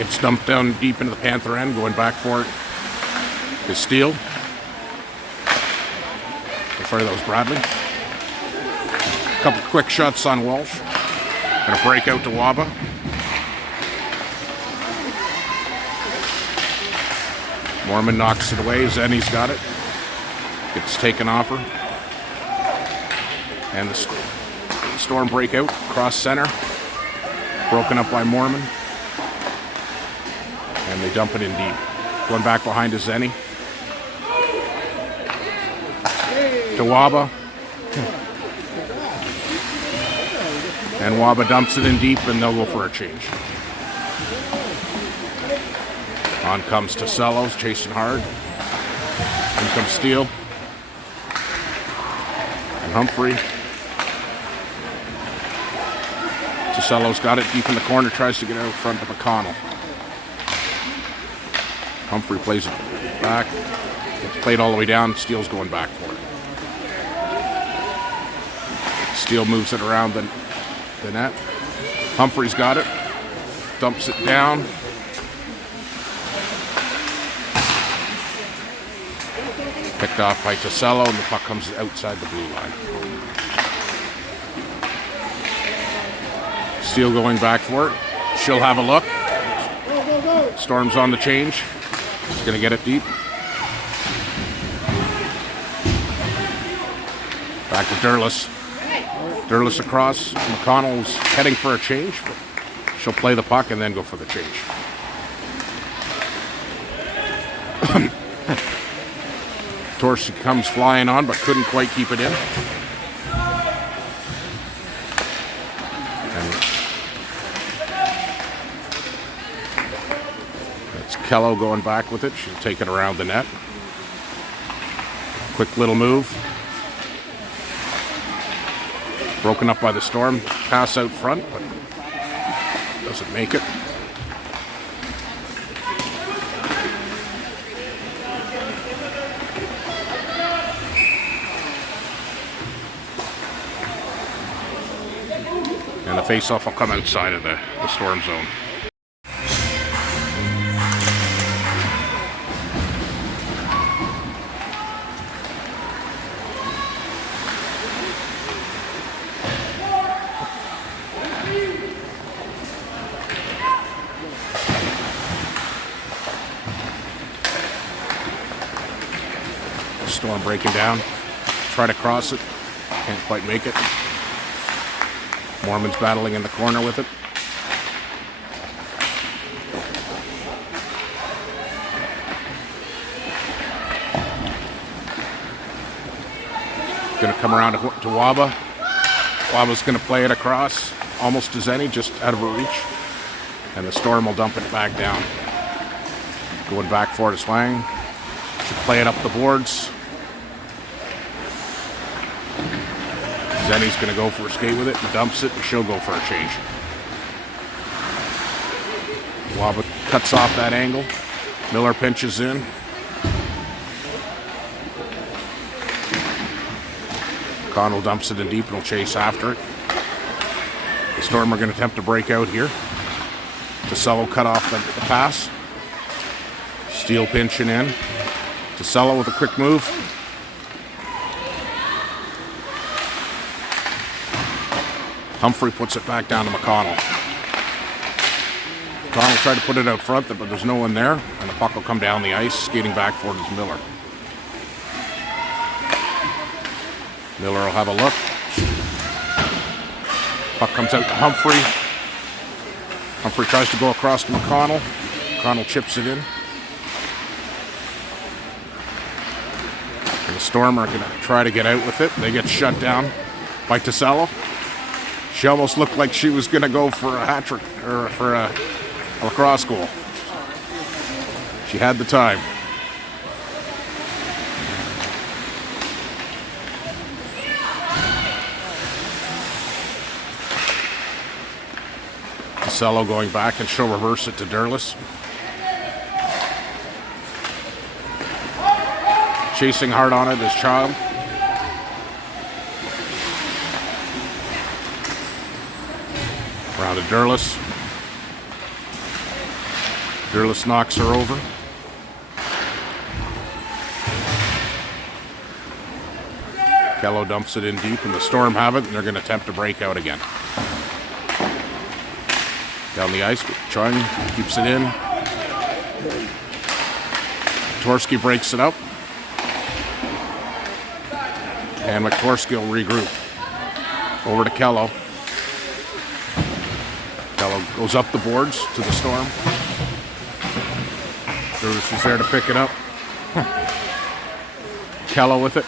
Gets dumped down deep into the Panther end, going back for it is Steele. Sorry, that was Bradley. A couple quick shots on Walsh. Gonna break out to Waba. Mormon knocks it away. Zenny's got it. Gets taken off her. And the Storm breakout, cross center. Broken up by Mormon. And they dump it in deep. Going back behind to Zenny. To Waba. And Waba dumps it in deep and they'll go for a change. On comes Tasellos, chasing hard. In comes Steele. And Humphrey. Tasellos got it deep in the corner, tries to get out in front of McConnell. Humphrey plays it back. It's played all the way down. Steele's going back for it. Steele moves it around the net. Humphrey's got it. Dumps it down. Picked off by Tasello, and the puck comes outside the blue line. Steele going back for it. She'll have a look. Storm's on the change. She's going to get it deep. Back to Derlis. Derlis across. McConnell's heading for a change, but she'll play the puck and then go for the change. Torsi comes flying on, but couldn't quite keep it in. And that's Kello going back with it. She'll take it around the net. Quick little move. Broken up by the Storm. Pass out front, but doesn't make it. And the face-off will come outside of the Storm zone. Storm breaking down. Try to cross it. Can't quite make it. Mormon's battling in the corner with it. Going to come around to Waba. Waba's going to play it across, almost as any, just out of her reach. And the Storm will dump it back down. Going back for it is Lang. She'll play it up the boards. Zenny's going to go for a skate with it and dumps it, and she'll go for a change. Waba cuts off that angle. Miller pinches in. Connell dumps it in deep and will chase after it. The Storm are going to attempt to break out here. Tasello cut off the pass. Steele pinching in. Tasello with a quick move. Humphrey puts it back down to McConnell. McConnell tried to put it out front, but there's no one there, and the puck will come down the ice. Skating back for it is Miller. Miller will have a look. Puck comes out to Humphrey. Humphrey tries to go across to McConnell. McConnell chips it in. And the Storm are going to try to get out with it. They get shut down by Tasello. She almost looked like she was going to go for a hat trick or for a lacrosse goal. She had the time. Tasello going back and she'll reverse it to Derlis. Chasing hard on it is Child. Around to Derlis. Durless knocks her over. Kello dumps it in deep, and the Storm have it, and they're going to attempt to break out again. Down the ice, but Chung keeps it in. Torski breaks it up. And McTorski will regroup. Over to Kello. Kello goes up the boards to the Storm. Durless is there to pick it up. Kello with it.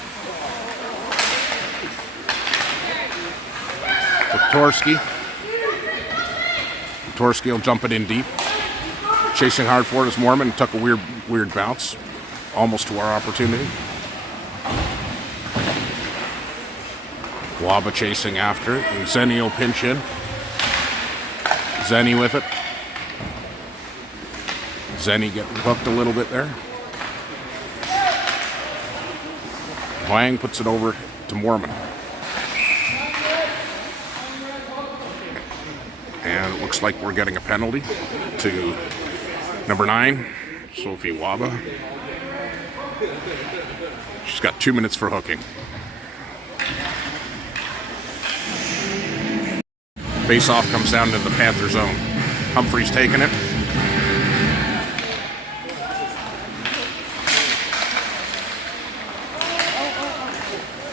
Torski. Torski will jump it in deep. Chasing hard for it is Mormon. Took a weird bounce. Almost to our opportunity. Waba chasing after it. And Zenny will pinch in. Zenny with it. Zenny getting hooked a little bit there. Huang puts it over to Mormon. And it looks like we're getting a penalty to number 9, Sophie Waba. She's got 2 minutes for hooking. Face-off comes down to the Panther zone. Humphrey's taking it.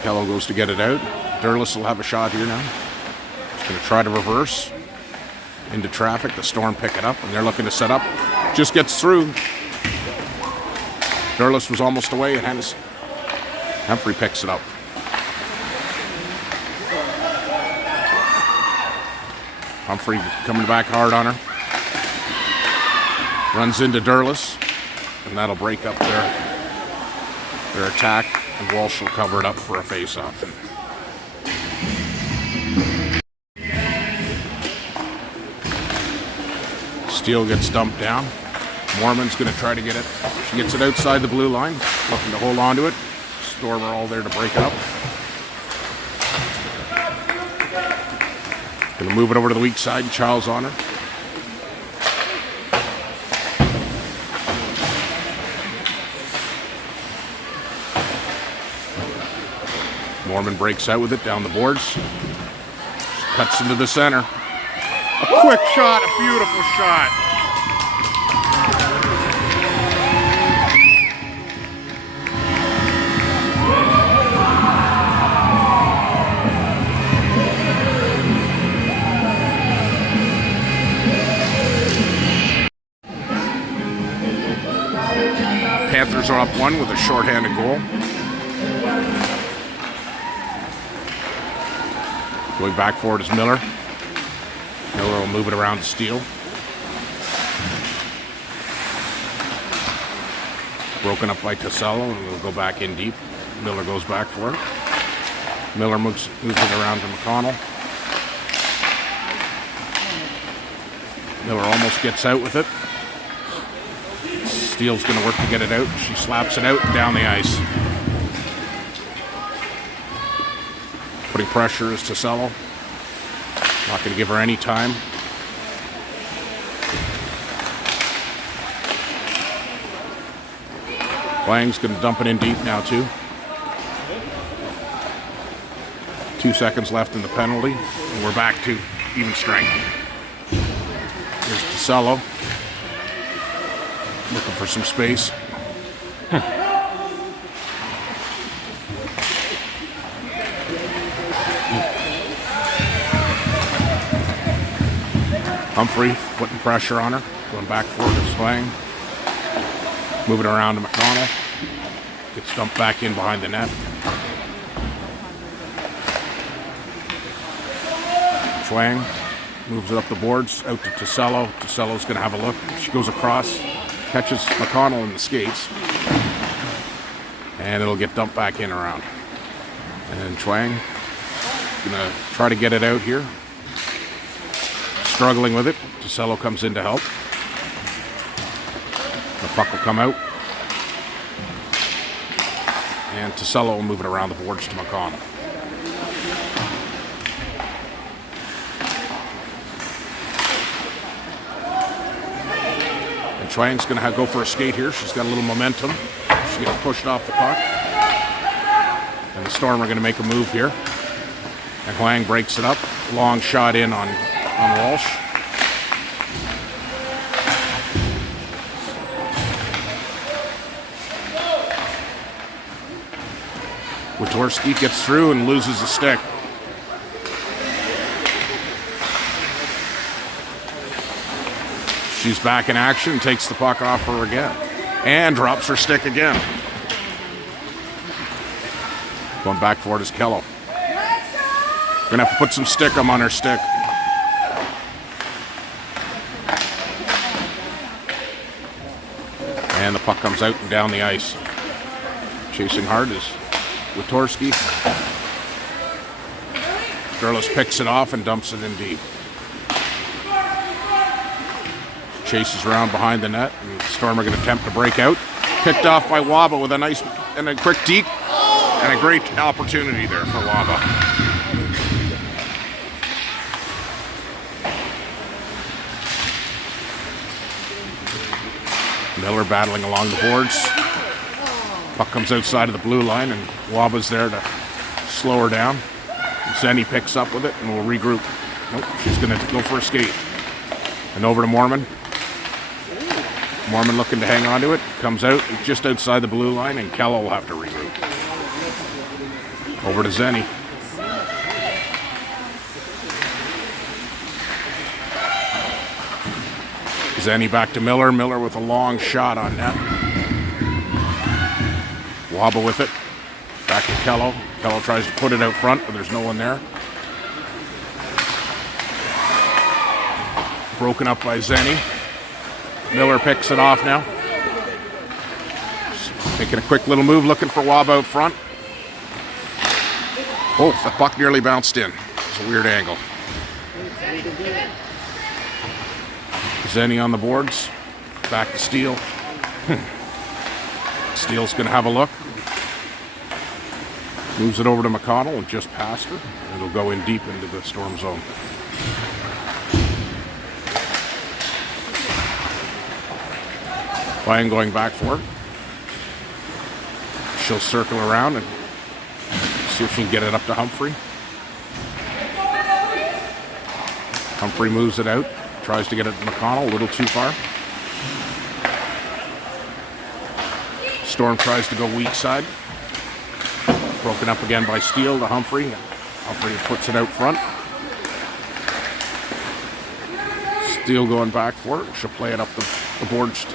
Kello goes to get it out. Durless will have a shot here now. He's going to try to reverse into traffic. The Storm pick it up, and they're looking to set up. Just gets through. Durless was almost away, and Humphrey picks it up. Humphrey coming back hard on her. Runs into Durless, and that'll break up their attack, and Walsh will cover it up for a face-off. Steele gets dumped down. Mormon's going to try to get it. She gets it outside the blue line, looking to hold on to it. Storm are all there to break it up. Going to move it over to the weak side, and Charles on her. Mormon breaks out with it down the boards. Cuts into the center. A quick shot, a beautiful shot. Panthers are up 1 with a shorthanded goal. Going back for it is Miller. Miller will move it around to Steele. Broken up by Tasello, and we'll go back in deep. Miller goes back for it. Miller moves it around to McConnell. Miller almost gets out with it. Steele's going to work to get it out. She slaps it out and down the ice. Putting pressure is Tasello. Not going to give her any time. Wang's going to dump it in deep now too. 2 seconds left in the penalty, and we're back to even strength. Here's Tasello. Looking for some space. Humphrey putting pressure on her. Going back for it to Swang. Moving around to McConnell. Gets dumped back in behind the net. Swang moves it up the boards out to Tasello. Tasello's going to have a look. She goes across. Catches McConnell in the skates. And it'll get dumped back in around. And Chuang going to try to get it out here. Struggling with it. Tasello comes in to help. The puck will come out. And Tasello will move it around the boards to McConnell. Twang's going to go for a skate here. She's got a little momentum. She gets pushed off the puck. And the Storm are going to make a move here. And Huang breaks it up. Long shot in on Walsh. Witorski gets through and loses the stick. She's back in action, takes the puck off her again, and drops her stick again. Going back for it is Kello. Gonna have to put some stickum on her stick. And the puck comes out and down the ice. Chasing hard is Witorski. Derlis picks it off and dumps it in deep. Chases around behind the net, and the Storm are going to attempt to break out. Picked off by Waba with a nice and a quick deke, and a great opportunity there for Waba. Miller battling along the boards. Puck comes outside of the blue line, and Waba's there to slow her down. Zenny picks up with it, and we'll regroup. Nope, she's going to go for a skate. And over to Mormon. Mormon looking to hang on to it. Comes out just outside the blue line, and Kello will have to regroup. Over to Zenny. Zenny back to Miller. Miller with a long shot on net. Waba with it. Back to Kello. Kello tries to put it out front, but there's no one there. Broken up by Zenny. Miller picks it off now. Making a quick little move, looking for Waba out front. Oh, the puck nearly bounced in. It's a weird angle. Zenny on the boards. Back to Steele. Steele's going to have a look. Moves it over to McConnell and just past her. It'll go in deep into the Storm zone. Ryan going back for it. She'll circle around and see if she can get it up to Humphrey. Humphrey moves it out. Tries to get it to McConnell, a little too far. Storm tries to go weak side. Broken up again by Steele to Humphrey. Humphrey puts it out front. Steele going back for it. She'll play it up the boards.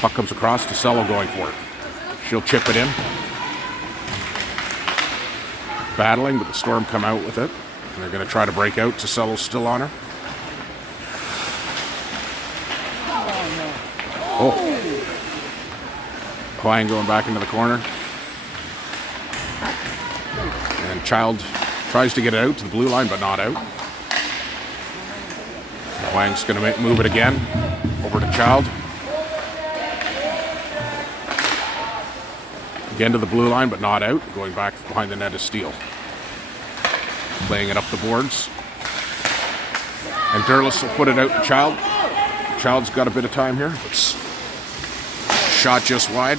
Puck comes across to Cello going for it. She'll chip it in. Battling, but the Storm come out with it. And they're going to try to break out. Cello's still on her. Oh. Klein going back into the corner. And Child tries to get it out to the blue line, but not out. Wang's going to move it again. Over to Child. Again to the blue line, but not out. Going back behind the net is Steele. Playing it up the boards. And Derlis will put it out to Child. Child's got a bit of time here. It's shot just wide.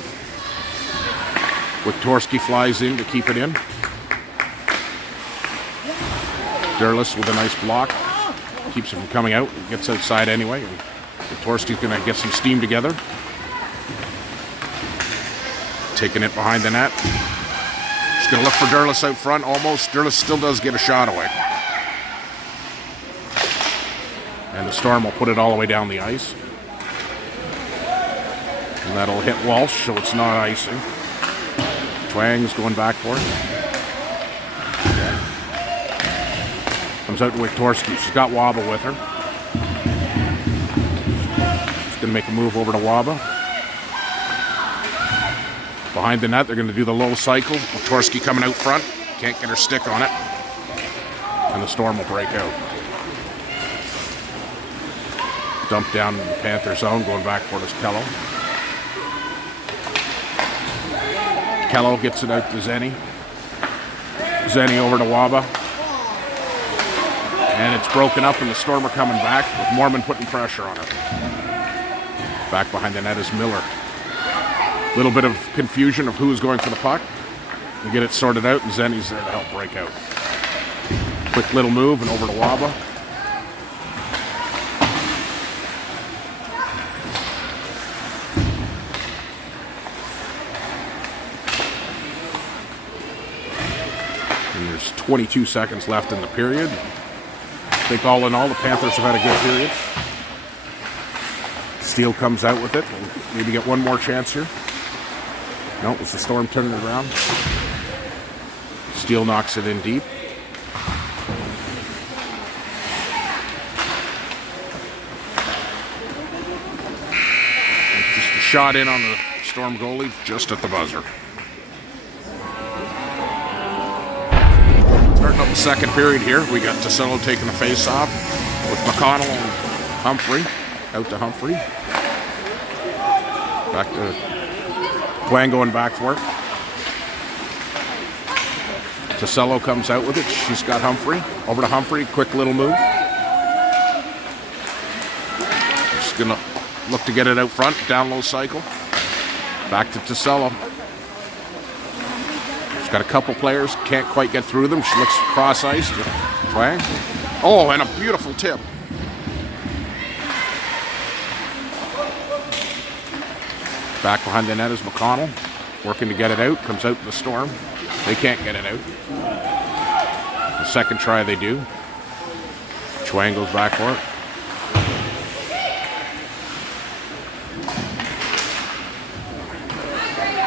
Witorski flies in to keep it in. Derlis with a nice block. Keeps it from coming out. Gets outside anyway. And Witorski's going to get some steam together. Taking it behind the net. She's going to look for Derlis out front, almost. Derlis still does get a shot away. And the Storm will put it all the way down the ice. And that'll hit Walsh, so it's not icing. Twang's going back for it. Comes out to Witorski. She's got Waba with her. She's going to make a move over to Waba. Behind the net, they're going to do the low cycle. Witorski coming out front. Can't get her stick on it. And the Storm will break out. Dumped down in the Panther zone. Going back for it is Kello. Kello gets it out to Zenny. Zenny over to Waba. And it's broken up, and the Storm are coming back, with Mormon putting pressure on her. Back behind the net is Miller. Little bit of confusion of who's going for the puck. We get it sorted out, and Zenny's there to help break out. Quick little move, and over to Waba. And there's 22 seconds left in the period. I think all in all, the Panthers have had a good period. Steele comes out with it. We'll maybe get one more chance here. No, it was the Storm turning it around. Steele knocks it in deep. Just a shot in on the Storm goalie, just at the buzzer. Starting up the second period here, we got Tassilo taking the face-off with McConnell and Humphrey. Out to Humphrey. Back to Twang going back for it. Tassilo comes out with it. She's got Humphrey. Over to Humphrey. Quick little move. Just going to look to get it out front. Down low cycle. Back to Tassilo. She's got a couple players. Can't quite get through them. She looks cross-ice to Twang. Oh, and a beautiful tip. Back behind the net is McConnell, working to get it out. Comes out to the Storm. They can't get it out. The second try they do. Twang goes back for it.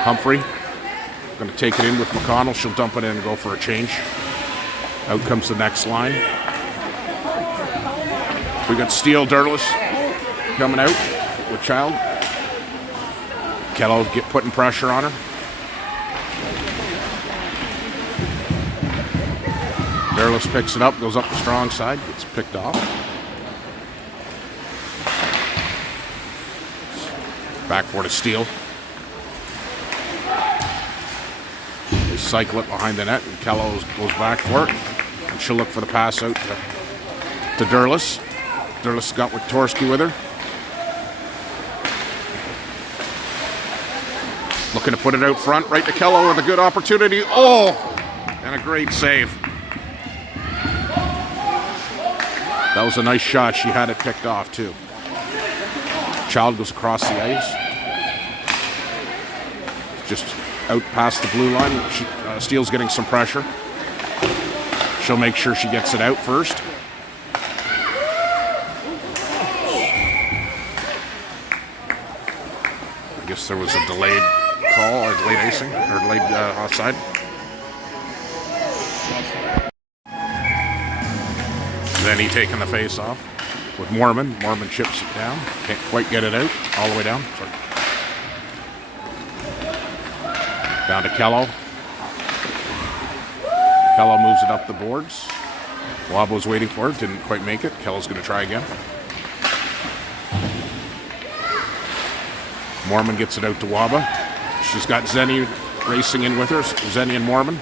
Humphrey, going to take it in with McConnell. She'll dump it in and go for a change. Out comes the next line. We got Steele, Dirtless coming out with Child. Kello putting pressure on her. Dirtless picks it up, goes up the strong side, gets picked off. Back for to Steele. They cycle it behind the net, and Kello goes back for it. And she'll look for the pass out to Dirtless. Dirtless got Wiktorski with her. Looking to put it out front, right to Kello with a good opportunity. Oh, and a great save. That was a nice shot. She had it picked off, too. Child goes across the ice. Just out past the blue line. Steele's getting some pressure. She'll make sure she gets it out first. I guess there was a delayed call, or delayed icing, or delayed offside. Then he taking the face off with Mormon. Mormon chips it down. Can't quite get it out. All the way down. Sorry. Down to Kello. Kello moves it up the boards. Wabo's waiting for it. Didn't quite make it. Kello's going to try again. Mormon gets it out to Waba. She's got Zenny racing in with her. Zenny and Mormon.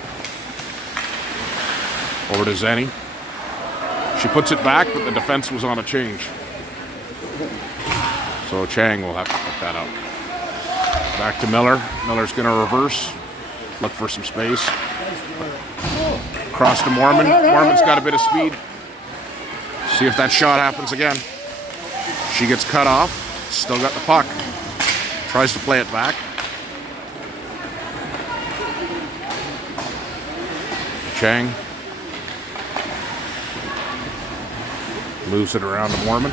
Over to Zenny. She puts it back, but the defense was on a change. So Chang will have to put that up. Back to Miller. Miller's going to reverse. Look for some space. Cross to Mormon. Mormon's got a bit of speed. See if that shot happens again. She gets cut off. Still got the puck. Tries to play it back. Chang moves it around to Mormon.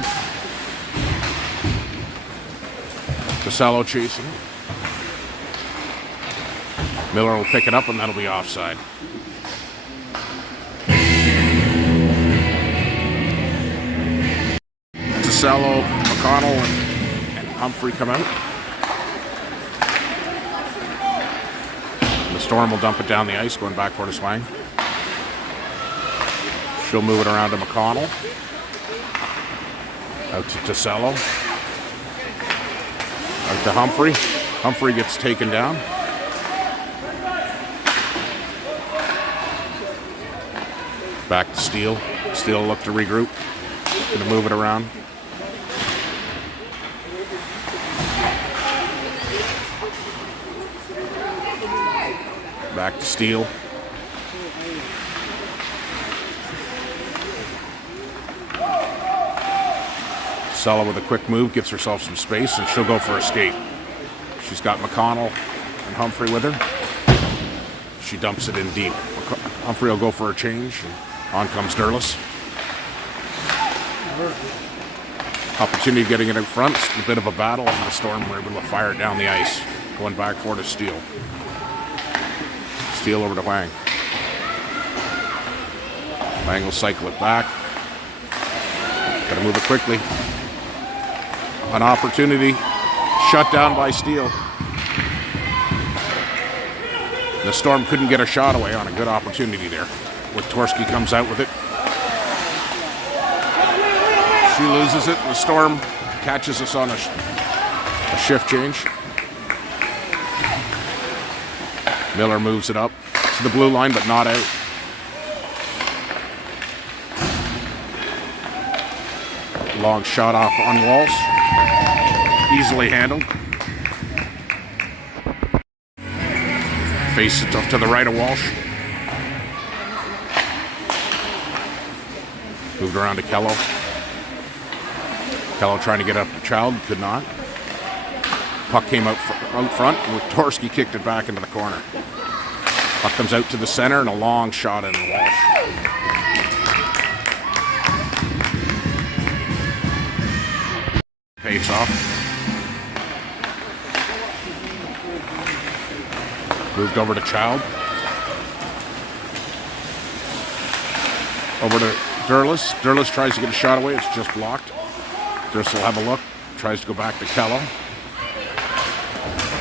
Tassilo chasing. Miller will pick it up, and that'll be offside. Tassilo, McConnell, and Humphrey come out. And the Storm will dump it down the ice, going back for the swing. She'll move it around to McConnell. Out to Tassilo. Out to Humphrey. Humphrey gets taken down. Back to Steele. Steele look to regroup. Gonna move it around. Back to Steele. Sella with a quick move, gets herself some space, and she'll go for a skate. She's got McConnell and Humphrey with her. She dumps it in deep. Humphrey will go for a change, and on comes Derlis. Opportunity getting it in front. It's a bit of a battle, and the Storm were able to fire it down the ice. Going back for to Steele. Steele over to Wang. Wang will cycle it back. Got to move it quickly. An opportunity shut down by Steele. The Storm couldn't get a shot away on a good opportunity there. Wiktorski comes out with it. She loses it, and the Storm catches us on a shift change. Miller moves it up to the blue line, but not out. Long shot off on Walsh. Easily handled. Face it up to the right of Walsh. Moved around to Kello. Kello trying to get up to Child, could not. Puck came out front, and Wiktorski kicked it back into the corner. Puck comes out to the center, and a long shot in Walsh. Face off. Moved over to Child. Over to Derlis. Derlis tries to get a shot away. It's just blocked. Derlis will have a look. Tries to go back to Kello.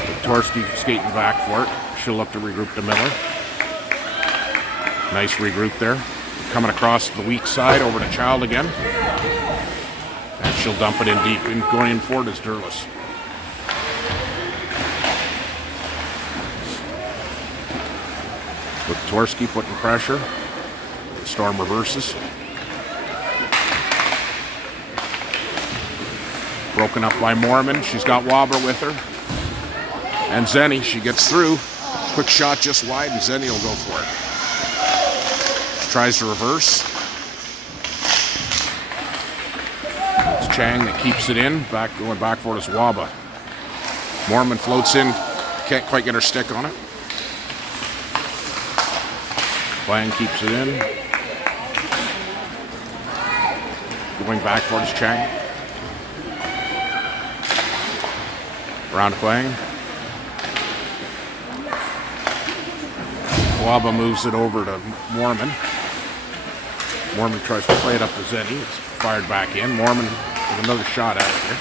Wiktorski skating back for it. She'll look to regroup to Miller. Nice regroup there. Coming across the weak side over to Child again. And she'll dump it in deep. And going in for it is Derlis. Wiktorski putting pressure. The Storm reverses. Broken up by Mormon. She's got Wabra with her. And Zenny, she gets through. Quick shot just wide, and Zenny will go for it. She tries to reverse. It's Chang that keeps it in. Going back for it is Waba. Mormon floats in. Can't quite get her stick on it. Wang keeps it in. Going back for it is Chang. Around Wang. Waba moves it over to Mormon. Mormon tries to play it up to Zenny. It's fired back in. Mormon with another shot out of here.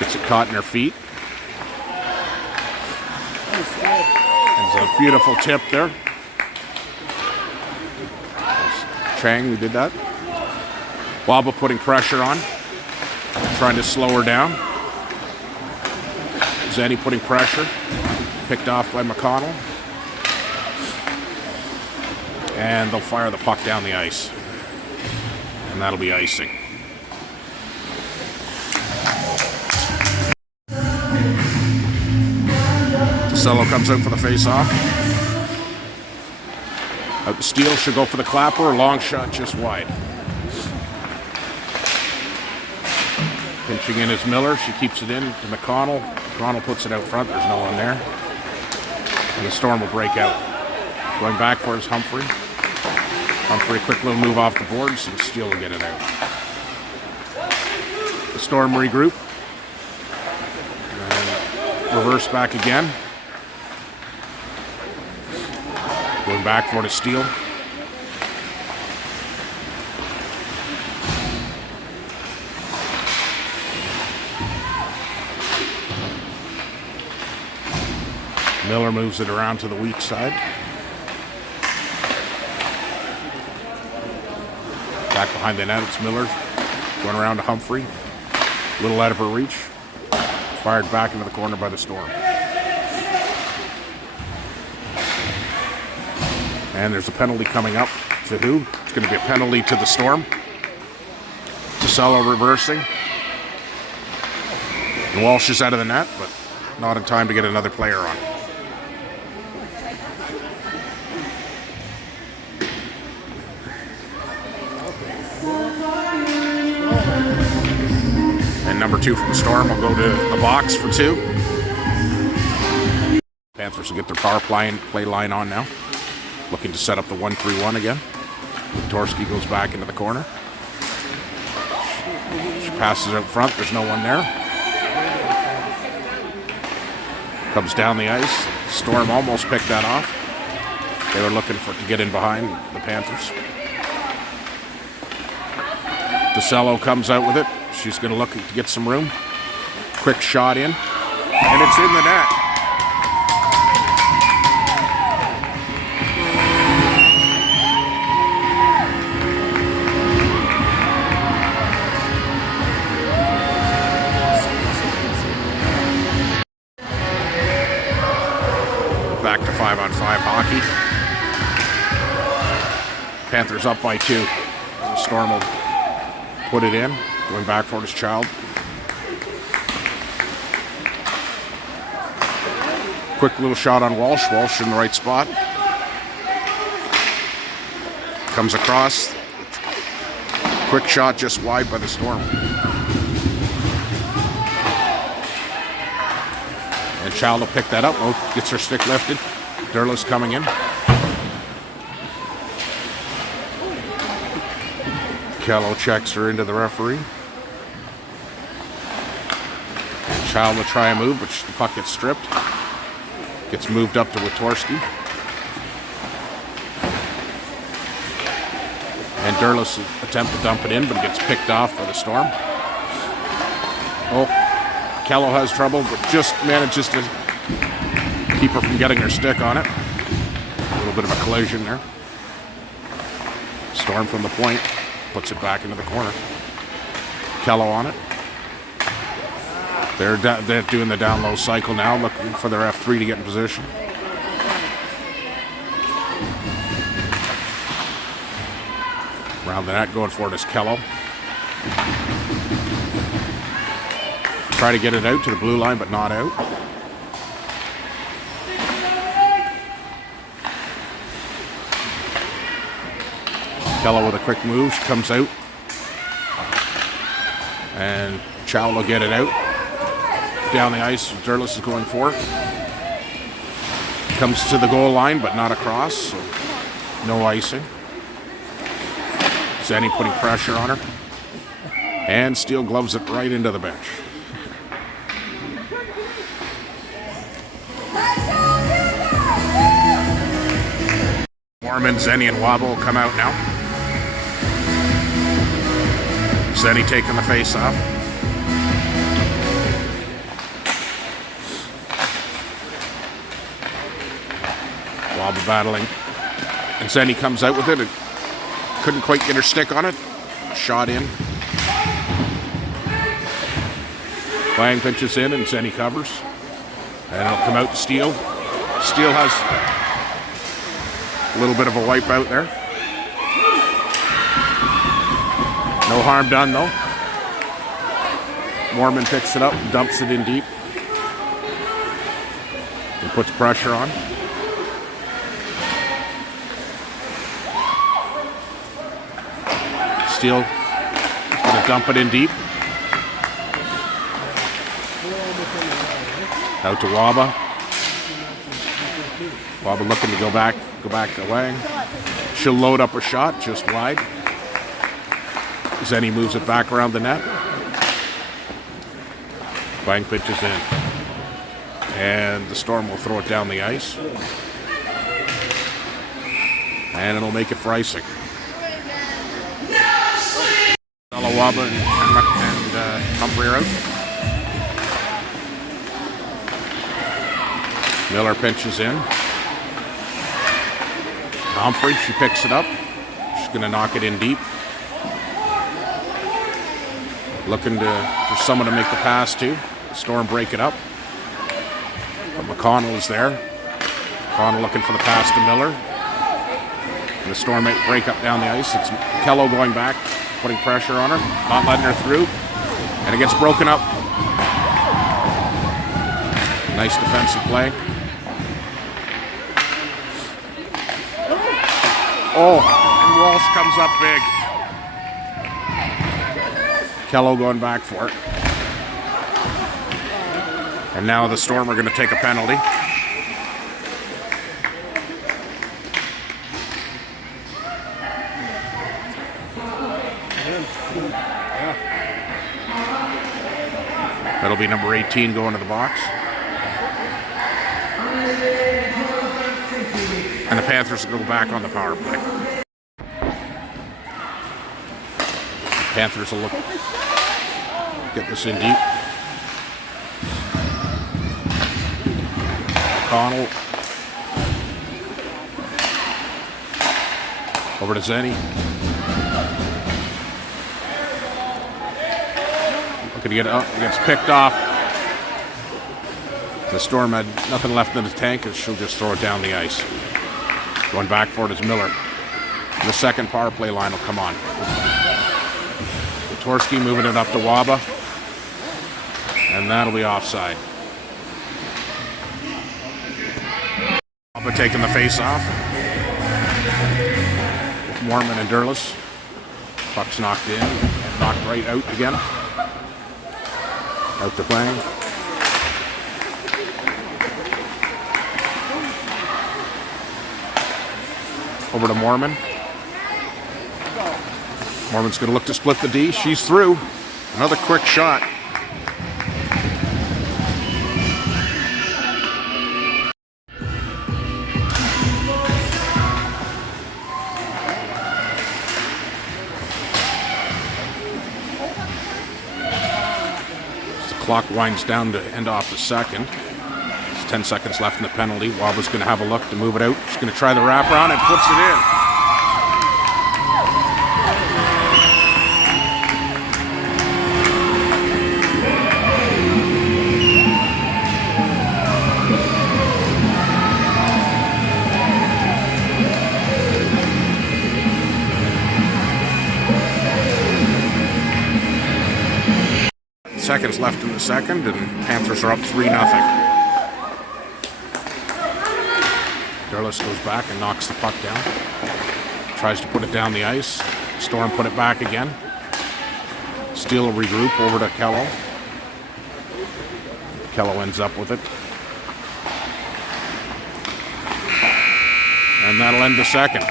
Gets it caught in her feet. There's a beautiful tip there. There's Chang who did that. Waba putting pressure on. Trying to slow her down. Zenny putting pressure. Picked off by McConnell. And they'll fire the puck down the ice. And that'll be icing. Cello comes out for the face-off. Out to Steele, she'll go for the clapper. Long shot just wide. Pinching in is Miller. She keeps it in to McConnell. McConnell puts it out front. There's no one there. And the Storm will break out. Going back for his Humphrey. Humphrey, quick little move off the boards, and Steele will get it out. The Storm regroup. And reverse back again. Going back for it is Steele. Miller moves it around to the weak side. Back behind the net, it's Miller. Going around to Humphrey. A little out of her reach. Fired back into the corner by the Storm. And there's a penalty coming up to who? It's going to be a penalty to the Storm. DeCello reversing. And Walsh is out of the net, but not in time to get another player on. And number 2 from the Storm will go to the box for 2. Panthers will get their power play line on now. Looking to set up the 1-3-1 again. Torski goes back into the corner. She passes out front. There's no one there. Comes down the ice. Storm almost picked that off. They were looking for it to get in behind the Panthers. DeCello comes out with it. She's going to look to get some room. Quick shot in. And it's in the net. Back to 5-on-5 hockey. Panthers up by 2. The Storm will put it in. Going back for his Child. Quick little shot on Walsh. Walsh in the right spot. Comes across. Quick shot just wide by the Storm. And Child will pick that up. Oh, gets her stick lifted. Durlis coming in. Kello checks her into the referee. Child will try and move, but the puck gets stripped. Gets moved up to Witorski. And Durlis attempt to dump it in, but gets picked off by the Storm. Oh, Kello has trouble, but just manages to keep her from getting her stick on it. A little bit of a collision there. Storm from the point. Puts it back into the corner. Kello on it. They're doing the down-low cycle now, looking for their F3 to get in position. Around the net, going for it is Kello. Try to get it out to the blue line, but not out. Kello with a quick move. She comes out. And Chow will get it out. Down the ice, Durlis is going for it. Comes to the goal line, but not across. So no icing. Zenny putting pressure on her. And Steele gloves it right into the bench. Mormon, Zenny, and Wabo will come out now. Zenny taking the face off. Wabo battling. And Zenny comes out with it. And couldn't quite get her stick on it. Shot in. Lang pinches in and Zenny covers. And it'll come out to Steele. Steele has a little bit of a wipe out there. No harm done though. Mormon picks it up and dumps it in deep. And puts pressure on. Steele is going to dump it in deep. Out to Waba. Waba looking to go back to Wang. She'll load up a shot just wide. Zenny moves it back around the net. Wang pitches in. And the Storm will throw it down the ice. And it'll make it for icing. Waba and Humphrey are out. Miller pinches in. Humphrey, she picks it up. She's going to knock it in deep. Looking for someone to make the pass to. The Storm break it up. But McConnell is there. McConnell looking for the pass to Miller. And the Storm break up down the ice. It's Kello going back, putting pressure on her, not letting her through. And it gets broken up. Nice defensive play. Oh, and Walsh comes up big. Kello going back for it. And now the Storm are going to take a penalty. That'll be number 18 going to the box. And the Panthers will go back on the power play. Panthers will look, get this in deep. O'Connell. Over to Zenny. Looking to get up, gets picked off. The Storm had nothing left in the tank, and she'll just throw it down the ice. Going back for it is Miller. The second power play line will come on. Torsky moving it up to Waba. And that'll be offside. Waba taking the face off. With Mormon and Durless. Puck's knocked in and knocked right out again. Out the flank. Over to Mormon. Mormon's going to look to split the D. She's through. Another quick shot. As the clock winds down to end off the second. There's 10 seconds left in the penalty. Waba's going to have a look to move it out. She's going to try the wraparound and puts it in. Seconds left in the second, and Panthers are up 3-0. Durless goes back and knocks the puck down. Tries to put it down the ice. Storm put it back again. Steele will regroup over to Kello. Kello ends up with it. And that'll end the second.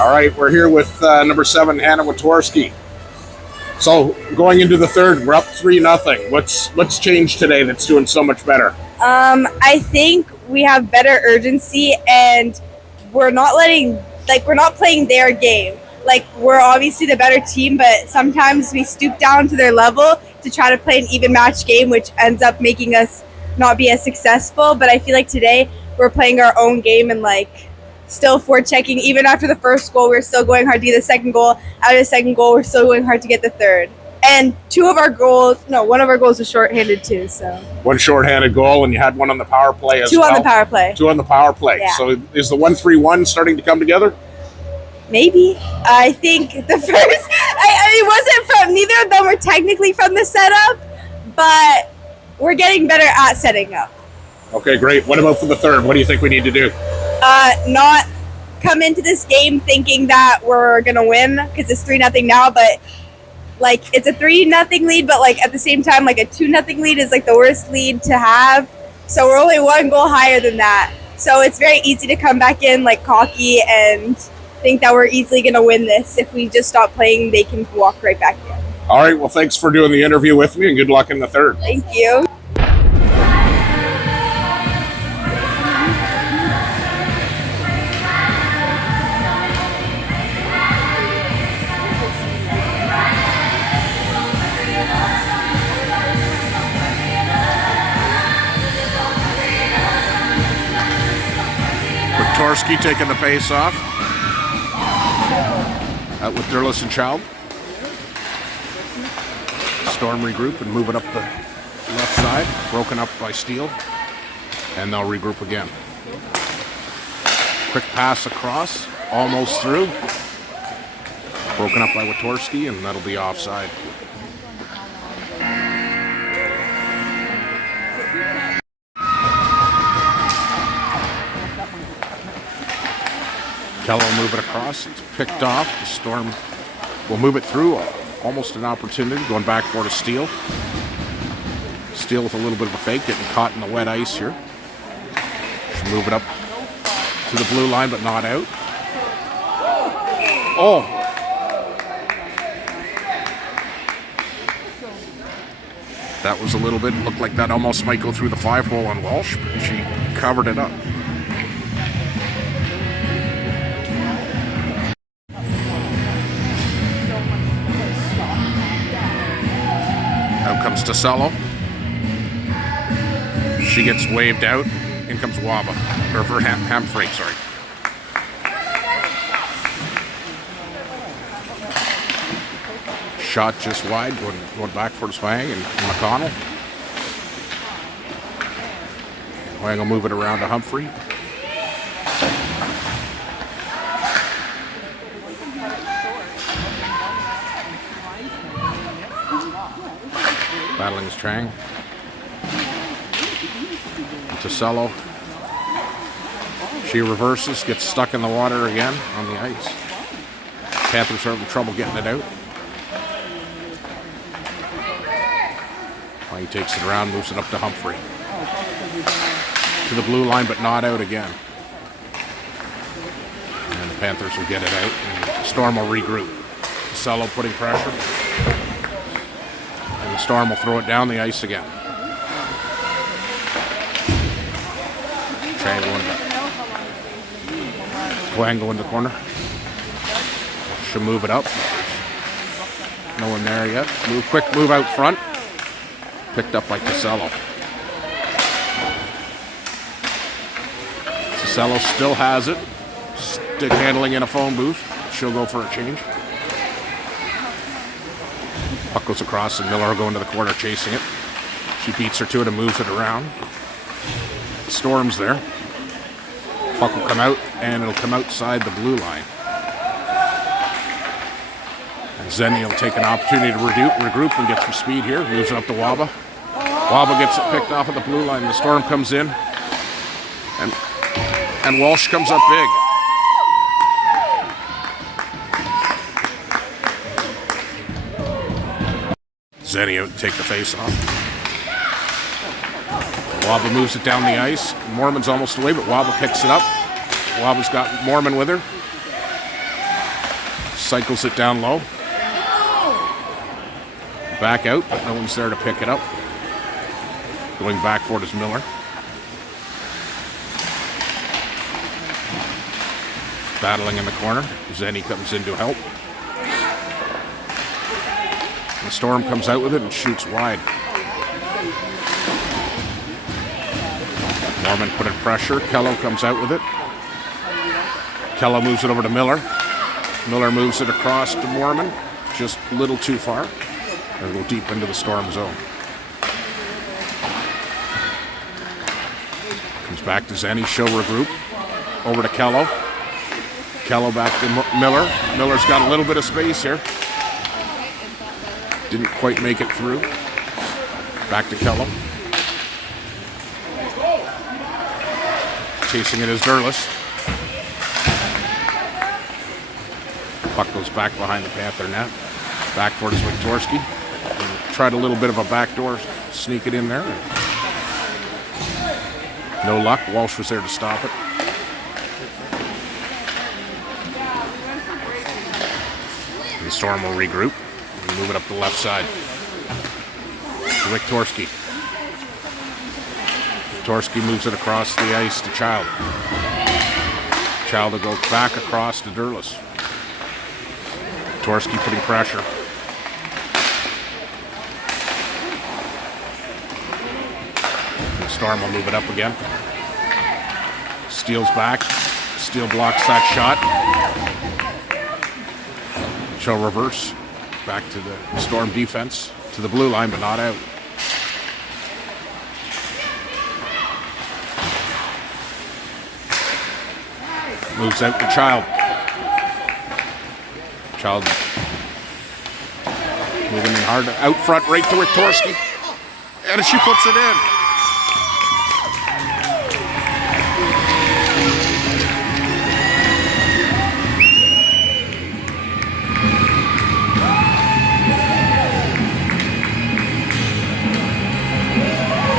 All right, we're here with number 7, Hannah Witorsky. So going into the third, we're up 3-0. What's changed today that's doing so much better? I think we have better urgency, and we're not playing their game. Like, we're obviously the better team, but sometimes we stoop down to their level to try to play an even match game, which ends up making us not be as successful. But I feel like today we're playing our own game and still forechecking. Even after the first goal, we're still going hard to get the second goal. Out of the second goal, we're still going hard to get the third. And one of our goals was shorthanded too. So one shorthanded goal, and you had one on the power play as well. Two on the power play. Two on the power play. Yeah. So is the 1-3-1 starting to come together? Maybe. I think the first, it wasn't from, neither of them were technically from the setup, but we're getting better at setting up. Okay, great. What about for the third? What do you think we need to do? Not come into this game thinking that we're gonna win, because it's 3-0 now, but it's a 3-0 lead, but at the same time, a 2-0 lead is the worst lead to have. So we're only one goal higher than that. So it's very easy to come back in cocky and think that we're easily gonna win this. If we just stop playing, they can walk right back in. All right, well, thanks for doing the interview with me, and good luck in the third. Thank you. Torsky taking the pace off. Out with Durless and Child. Storm regroup and move it up the left side. Broken up by Steele. And they'll regroup again. Quick pass across, almost through. Broken up by Witorski, and that'll be offside. Kello will move it across. It's picked off. The Storm will move it through. Almost an opportunity. Going back for to Steele. Steele with a little bit of a fake, getting caught in the wet ice here. Should move it up to the blue line, but not out. Oh! That was a little bit, looked like that almost might go through the 5-hole on Walsh, but she covered it up. Out comes DeSello. She gets waved out. In comes Waba. Or for Humphrey, sorry. Shot just wide, going back for Swang and McConnell. Swang will move it around to Humphrey. Battling Strang. DeSello. She reverses, gets stuck in the water again on the ice. Panthers are having trouble getting it out. He takes it around, moves it up to Humphrey. To the blue line, but not out again. And the Panthers will get it out, and the Storm will regroup. DeSello putting pressure. And the Storm will throw it down the ice again. Chang going back. Wango in the corner. She'll move it up. No one there yet. Quick move out front. Picked up by DeSello. DeSello still has it. Stick handling in a phone booth. She'll go for a change. Puck goes across and Miller will go into the corner chasing it. She beats her to it and moves it around. Storm's there. Puck will come out and it'll come outside the blue line. And Zenny will take an opportunity to regroup and get some speed here. Moves it up to Waba. Waba gets it picked off at the blue line. The Storm comes in. And Walsh comes up big. Zenny out to take the face off. Waba moves it down the ice. Mormon's almost away, but Waba picks it up. Waba's got Mormon with her. Cycles it down low. Back out, but no one's there to pick it up. Going back for it is Miller. Battling in the corner. Zenny comes in to help. The Storm comes out with it and shoots wide. Mormon put in pressure. Kello comes out with it. Kello moves it over to Miller. Miller moves it across to Mormon. Just a little too far. And go deep into the Storm zone. Comes back to Zenny. She'll regroup. Over to Kello. Kello back to Miller. Miller's got a little bit of space here. Didn't quite make it through. Back to Kello. Chasing it is Durless. Puck goes back behind the Panther net. Back for it is Witorski. Tried a little bit of a backdoor, sneak it in there. No luck. Walsh was there to stop it. The Storm will regroup and move it up the left side. To Witorski. Witorski moves it across the ice to Child. Child will go back across to Durless. Witorski putting pressure. The Storm will move it up again. Steele's back. Steele blocks that shot. She'll reverse. Back to the Storm defense. To the blue line, but not out. Moves out to Child. Child moving in hard. Out front, right to Wiktorski. And she puts it in.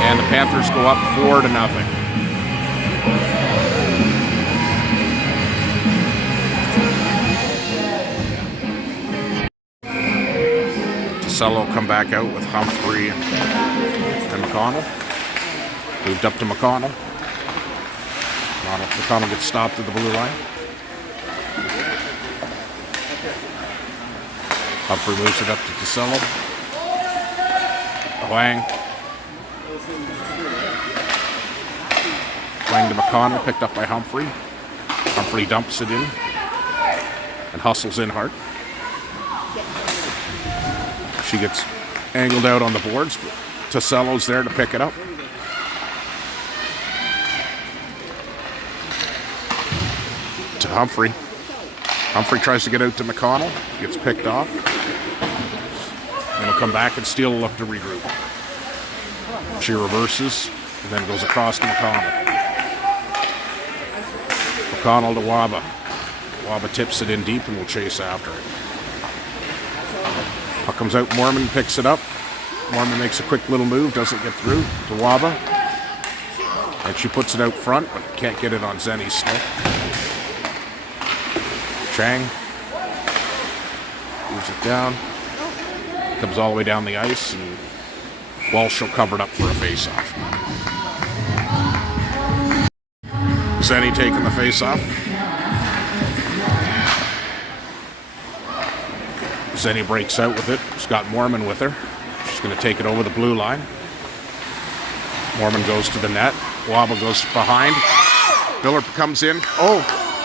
And the Panthers go up 4-0. Cello come back out with Humphrey and McConnell. Moved up to McConnell. McConnell gets stopped at the blue line. Humphrey moves it up to DeCello. Wang to McConnell, picked up by Humphrey. Humphrey dumps it in and hustles in hard. She gets angled out on the boards, but Tassello's there to pick it up. To Humphrey. Humphrey tries to get out to McConnell, gets picked off. And he'll come back and Steele will look to regroup. She reverses and then goes across to McConnell. McConnell to Waba. Waba tips it in deep and will chase after it. Puck comes out, Mormon picks it up. Mormon makes a quick little move, doesn't get through to Waba. And she puts it out front, but can't get it on Zenny's stick. Chang moves it down. Comes all the way down the ice, and Walsh will cover it up for a face-off. Zenny taking the face-off. Zenny breaks out with it. She's got Mormon with her. She's going to take it over the blue line. Mormon goes to the net. Waba goes behind. Biller comes in. Oh,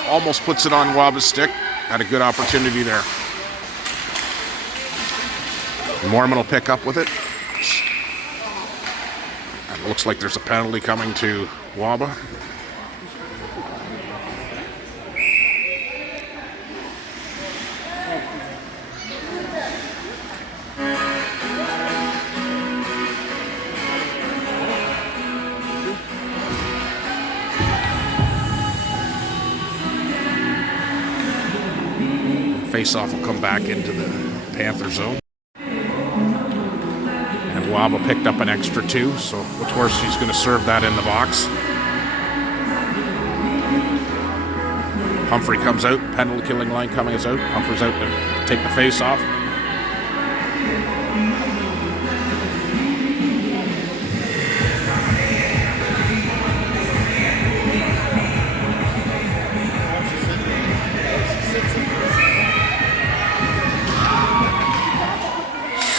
almost puts it on Waba's stick. Had a good opportunity there. And Mormon will pick up with it. And it looks like there's a penalty coming to Waba. Face-off will come back into the Panther zone. And Waba picked up an extra 2, so Wiktorski's going to serve that in the box. Humphrey comes out, penalty killing line coming is out. Humphrey's out to take the face-off.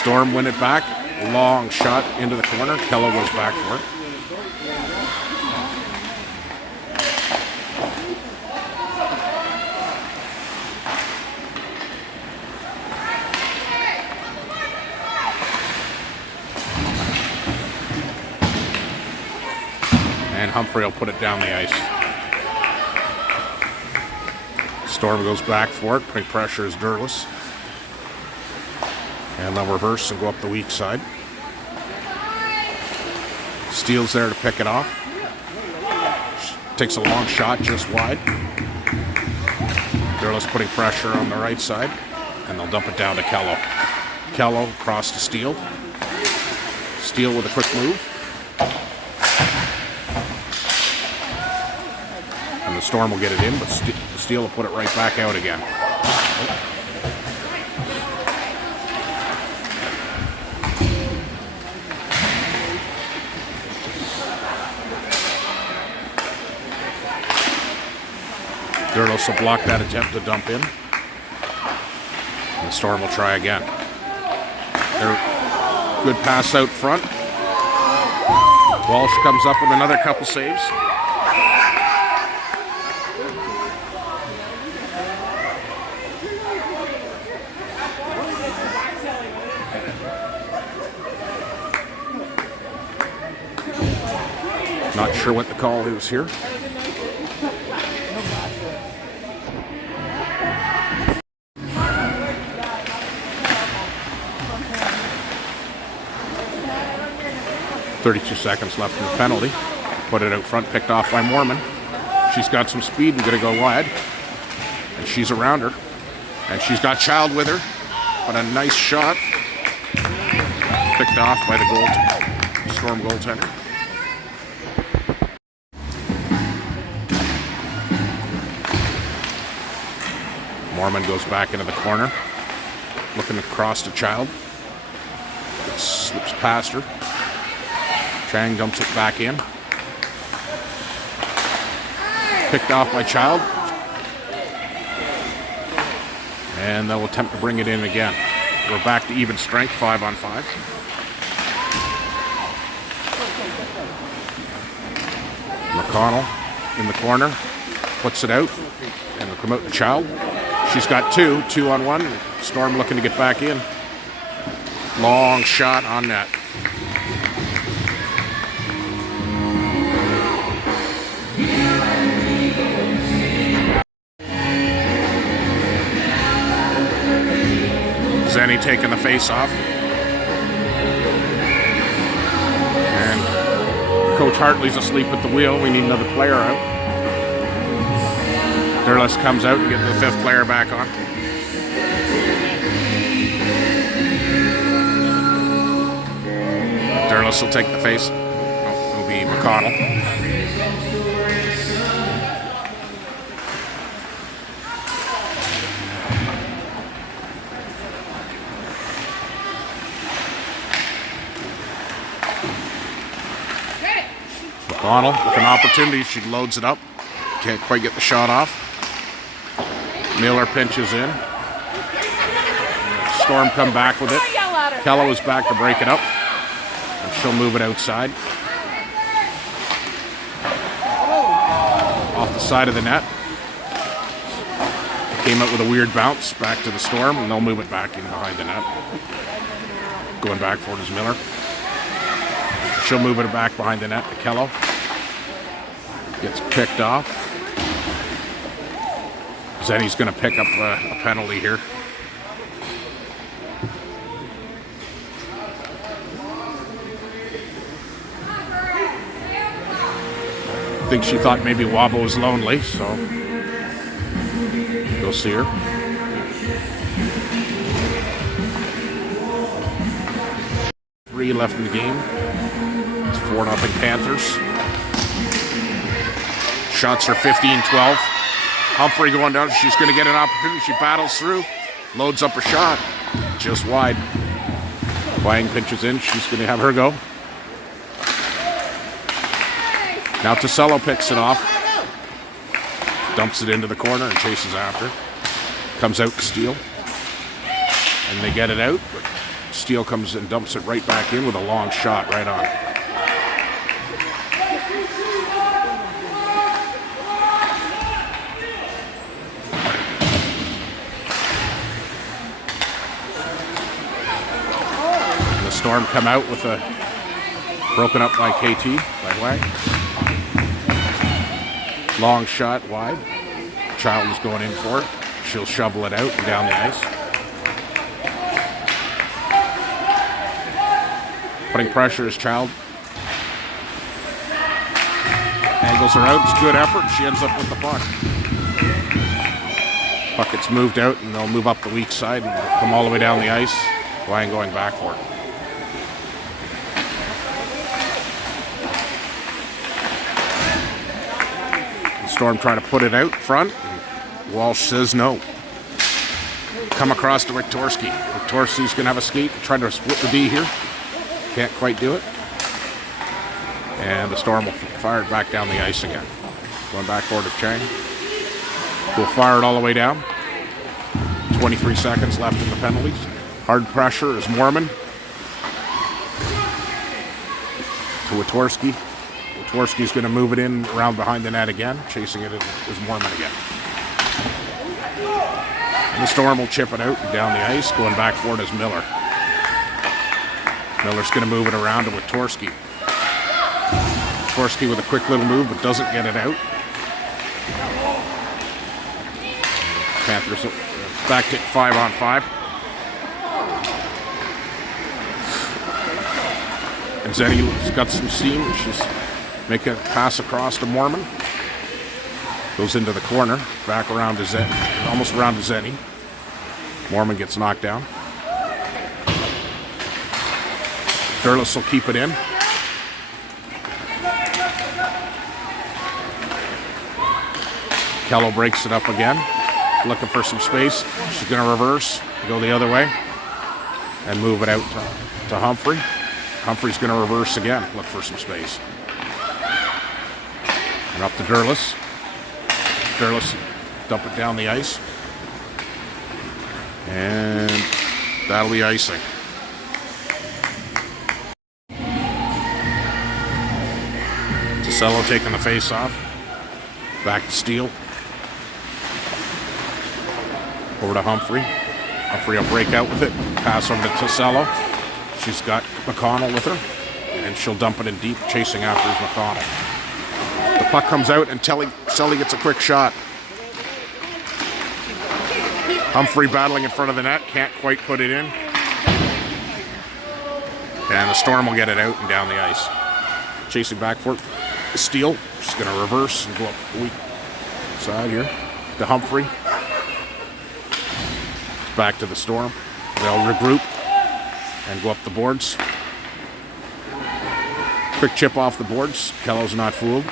Storm win it back. Long shot into the corner. Kello goes back for it. And Humphrey will put it down the ice. Storm goes back for it. Putting pressure is Durless. And they'll reverse and go up the weak side. Steele's there to pick it off. Takes a long shot just wide. Durless putting pressure on the right side. And they'll dump it down to Kello. Kello across to Steele. Steele with a quick move. And the Storm will get it in, but Steele will put it right back out again. Durlos will block that attempt to dump in. And the Storm will try again. Good pass out front. Walsh comes up with another couple saves. Not sure what the call is here. 32 seconds left in the penalty. Put it out front, picked off by Mormon. She's got some speed and going to go wide. And she's around her. And she's got Child with her. But a nice shot. Picked off by the Storm goaltender. Mormon goes back into the corner. Looking across to Child. It slips past her. Chang dumps it back in. Picked off by Child. And they'll attempt to bring it in again. We're back to even strength, 5-on-5. McConnell in the corner. Puts it out. And it'll come out to Child. She's got 2-on-1. Storm looking to get back in. Long shot on net. Zenny taking the face off. And Coach Hartley's asleep at the wheel. We need another player out. Derlis comes out and gets the 5th player back on. Derlis will take the face. Oh, it'll be McConnell. McConnell with an opportunity. She loads it up. Can't quite get the shot off. Miller pinches in. Storm come back with it. Kello is back to break it up. And she'll move it outside. Off the side of the net. Came out with a weird bounce back to the Storm, and they'll move it back in behind the net. Going back for it is Miller. She'll move it back behind the net to Kello. Gets picked off. Zenny's going to pick up a penalty here. I think she thought maybe Wabo was lonely, so go see her. Three left in the game. It's 4-0 Panthers. Shots are 15-12. Humphrey going down. She's going to get an opportunity. She battles through. Loads up her shot. Just wide. Wang pinches in. She's going to have her go. Now Tosello picks it off. Dumps it into the corner and chases after. Comes out to Steele. And they get it out. But Steele comes and dumps it right back in with a long shot right on. Storm come out with a broken up by KT, by Wang. Long shot wide. Child is going in for it. She'll shovel it out and down the ice. Putting pressure is Child. Angles her out. It's good effort. She ends up with the puck. Puck gets moved out and they'll move up the weak side and come all the way down the ice. Wang going back for it. Storm trying to put it out front. Walsh says no. Come across to Wiktorski. Wiktorski's going to have a skate. Trying to split the D here. Can't quite do it. And the Storm will fire it back down the ice again. Going back forward to Chang. We'll fire it all the way down. 23 seconds left in the penalties. Hard pressure is Mormon. To Wiktorski. Wiktorski's going to move it in around behind the net again. Chasing it is Mormon again. And the Storm will chip it out and down the ice. Going back for it is Miller. Miller's going to move it around to Wiktorski. Wiktorski with a quick little move, but doesn't get it out. Panthers back to 5-on-5. And Zenny's got some steam. She's making a pass across to Mormon. Goes into the corner, back around to Zenny, almost around to Zenny. Mormon gets knocked down. Durlis will keep it in. Kello breaks it up again, looking for some space. She's going to reverse, go the other way, and move it out to Humphrey. Humphrey's going to reverse again, look for some space. And up to Durlis. Durlis dump it down the ice. And that'll be icing. Ticello taking the face off. Back to Steele. Over to Humphrey. Humphrey will break out with it. Pass over to Ticello. She's got McConnell with her. And she'll dump it in deep, chasing after is McConnell. The puck comes out and Selly gets a quick shot. Humphrey battling in front of the net. Can't quite put it in. And the Storm will get it out and down the ice. Chasing back for it. Steele. She's going to reverse and go up the weak side here to Humphrey. Back to the Storm. They'll regroup and go up the boards. Quick chip off the boards. Kello's not fooled.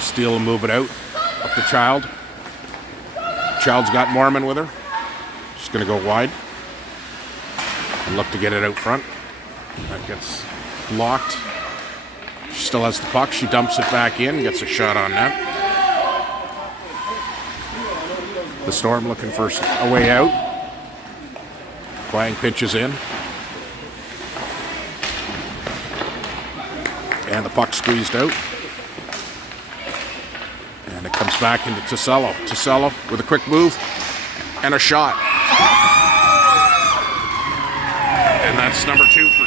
Steele will move it out. Up to Child. Child's got Mormon with her. She's going to go wide. And look to get it out front. That gets blocked. She still has the puck. She dumps it back in. Gets a shot on net. The Storm looking for a way out. Quang pinches in. And the puck squeezed out. And it comes back into Ticello. Ticello with a quick move and a shot. And that's number 2 for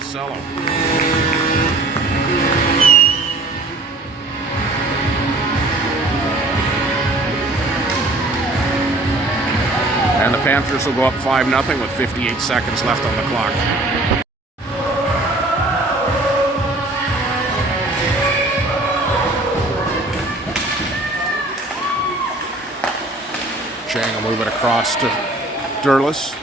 Ticello. And the Panthers will go up 5-0 with 58 seconds left on the clock. Chang will move it across to Durlis.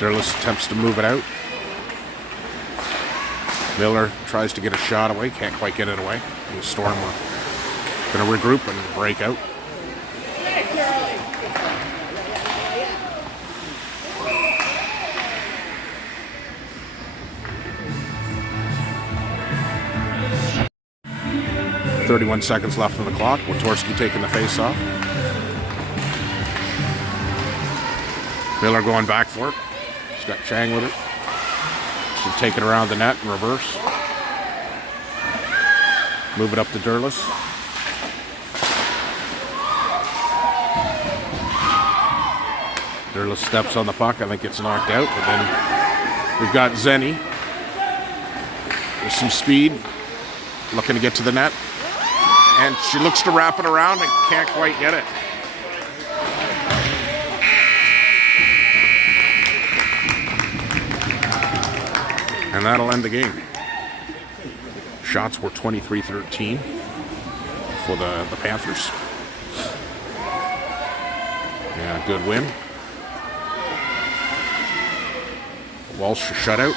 Durlis attempts to move it out. Miller tries to get a shot away, can't quite get it away. And the Storm are going to regroup and break out. .31 seconds left on the clock. Watorski taking the face off. Miller going back for it. She's got Chang with it. She'll take it around the net and reverse. Move it up to Durlis. Durlis steps on the puck. I think it's knocked out. But then we've got Zenny with some speed, looking to get to the net. And she looks to wrap it around and can't quite get it. And that'll end the game. Shots were 23-13 for the Panthers. Yeah, good win. Walsh shutout.